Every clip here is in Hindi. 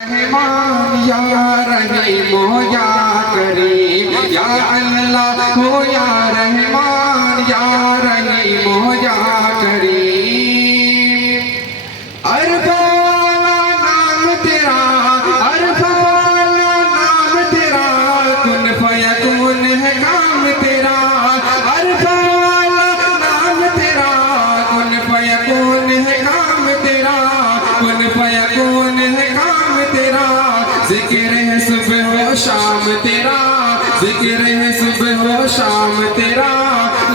रहमान या रहीम या करीम या अल्लाह हो या रहमान या रहीम या करीम। अरफाला नाम तेरा, अरफाला नाम तेरा, कुन फयकून है काम तेरा। अरफाला नाम तेरा, कुन फयकून है काम तेरा, कुन फयकून है काम तेरा। जिक्र है सुबह हो शाम तेरा, जिक्र है सुबह हो शाम तेरा।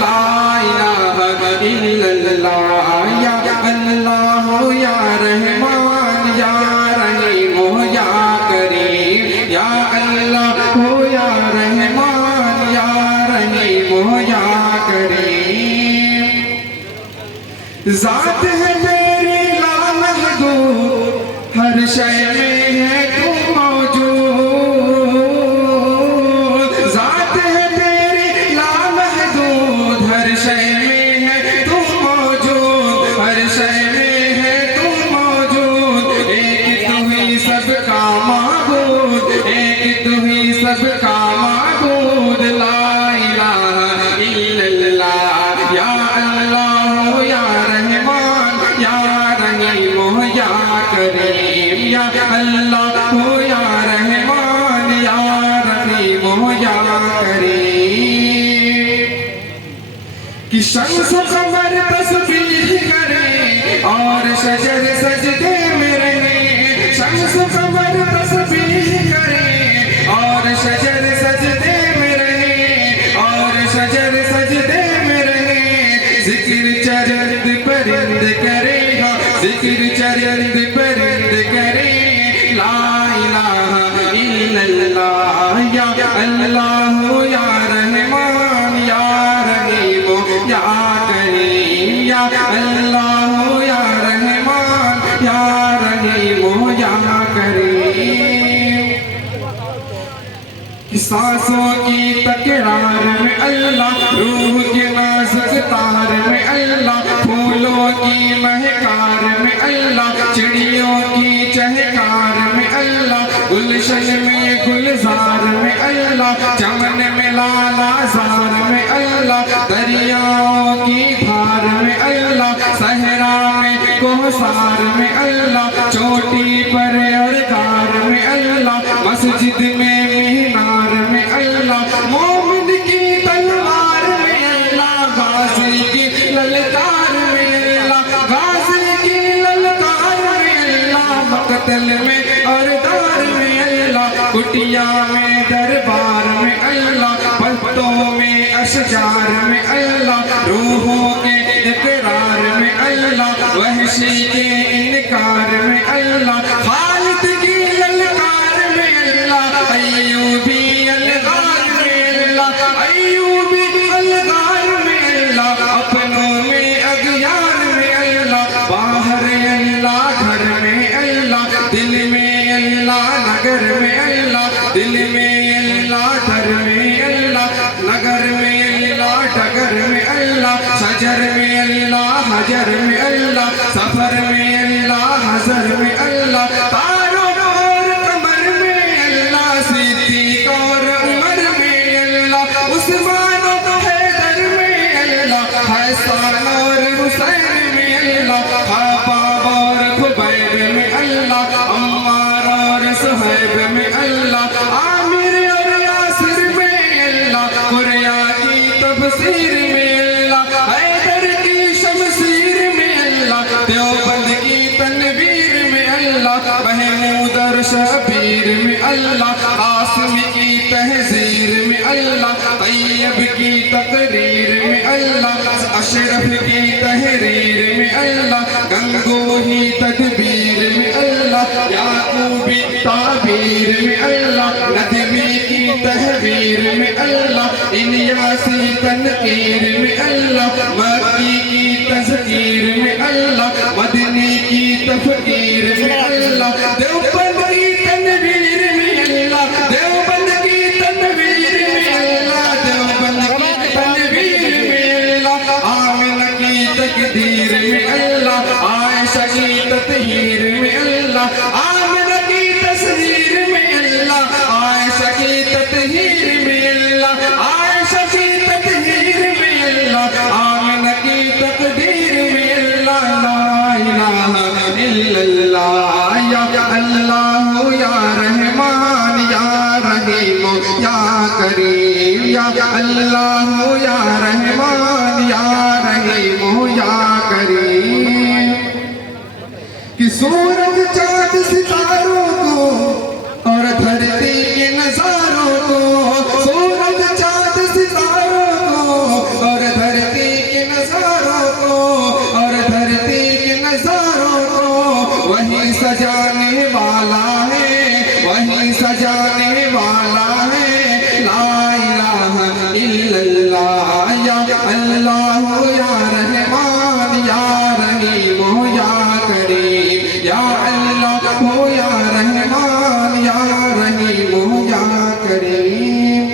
ला इलाहा इल्लल्लाह या अल्लाह या रहमान या रहीम या करीम या अल्लाह हो या रहमान या रहीम या करीम। ज़ात है तेरी लामहदूद, हर शय में है तू मौजूद। ज़ात है तेरी लामहदूद, हर शय में है तू मौजूद, हर शय में है तू मौजूद। एक तू ही सबका माबूद, एक तू ही सबका माबूद। ला इलाहा इल्लल्लाह या अल्लाह या रहमान या रहीम या करीम या अल्लाह हो या रहमान या रहीम या करीम। कि शम्स कमर तस्बीह करे और शजर सजदे में रहे। शम्स कमर तस्बीह करे और शजर सजदे में रहे, और शजर सजदे में रहे। जिक्र चरंद परिंद करेगा, जिक्र चरंद परिंद करे। ला इलाहा इल्लल्लाह या अल्लाह या रहमान या रहीम या करीम या अल्लाह या रहमान या रहीम या करीम। सांसों की तकरार में अल्लाह, रूह के नाजुक तार में अल्लाह, फूलों की महकार में अल्लाह, चिड़ियों की चहकार में अल्लाह, गुलशन में गुलजार में अल्लाह, चमन में लालाजार में अल्लाह, दरियाओं की धार में अल्लाह, सहरा में कोहसार में अल्लाह, चोटी पर और गार में अल्लाह, मस्जिद में मीनार में अल्लाह, मोमिन की तलवार में अल्लाह, गाजी की ललकार में अल्लाह, गाजी की ललकार में अल्लाह, मकतल में और दार में अल्लाह, कुटिया में दरबार में अल्लाह, पत्तों में अशजार में अल्लाह, रूहों के इकरार में अल्लाह, वहशी के इनकार में अल्लाह, खालिद की ललकार में अल्लाह, अय्यूबी अलगार में अल्लाह, अय्यूबी अलगार में अल्लाह, अपनों में अगयार में अल्लाह, बाहर अल्लाह घर में अल्लाह, दिल में अल्लाह नगर में अल्लाह, दिल में अल्लाह डर में अल्लाह, नगर में अल्लाह डगर में अल्लाह, शजर में अल्लाह हजर में अल्लाह, सफर में अल्लाह हजर में अल्लाह, तारों और कमर में अल्लाह, सिद्दीक और उमर में अल्लाह, उस्मान और हैदर में अल्लाह, हसन और हुसैन में अल्लाह, खब्बाब और खुबैब में अल्लाह, अम्मार और सुहैब में अल्लाह, आमिर और यासिर में अल्लाह, कुरैया की तफसीर में अल्लाह, हैदर की शमशीर में अल्लाह, देवबंद की तनवीर में अल्लाह, महमूद और शबीर में अल्लाह, आसिम की तहजीर में अल्लाह, तैयब की तकरीर में अल्लाह, अशरफ की तहरीर में अल्लाह, गंगोही तदबीर में अल्लाह, याकूबी ताबीर में अल्लाह, नदवी की तहवीर में अल्लाह, इलियासी तनकीर में अल्लाह, मक्की की तज़कीर में अल्लाह, मदनी की तफकीर में अल्लाह, देवबंद की तनवीर में अल्लाह, देवबंद की तनवीर में अल्लाह, देवबंद की तनवीर में अल्लाह, आमिना की तकदीर में अल्लाह, आयशा की ततहीर में अल्लाह, आमिना की करीम, या अल्लाह या रहमान या रहीम या करीम। कि सूरज चाँद सितारों को और धरती के नजारों को, सूरज चाँद सितारों को और धरती के नजारों को, और धरती के नजारों को वही सजाने वाला है, वही सजाने वाला है। ला इलाहा इल्लल्लाह, या अल्लाह या रहमान या रहीम या करीम, या अल्लाह या रहमान या रहीम या करीम।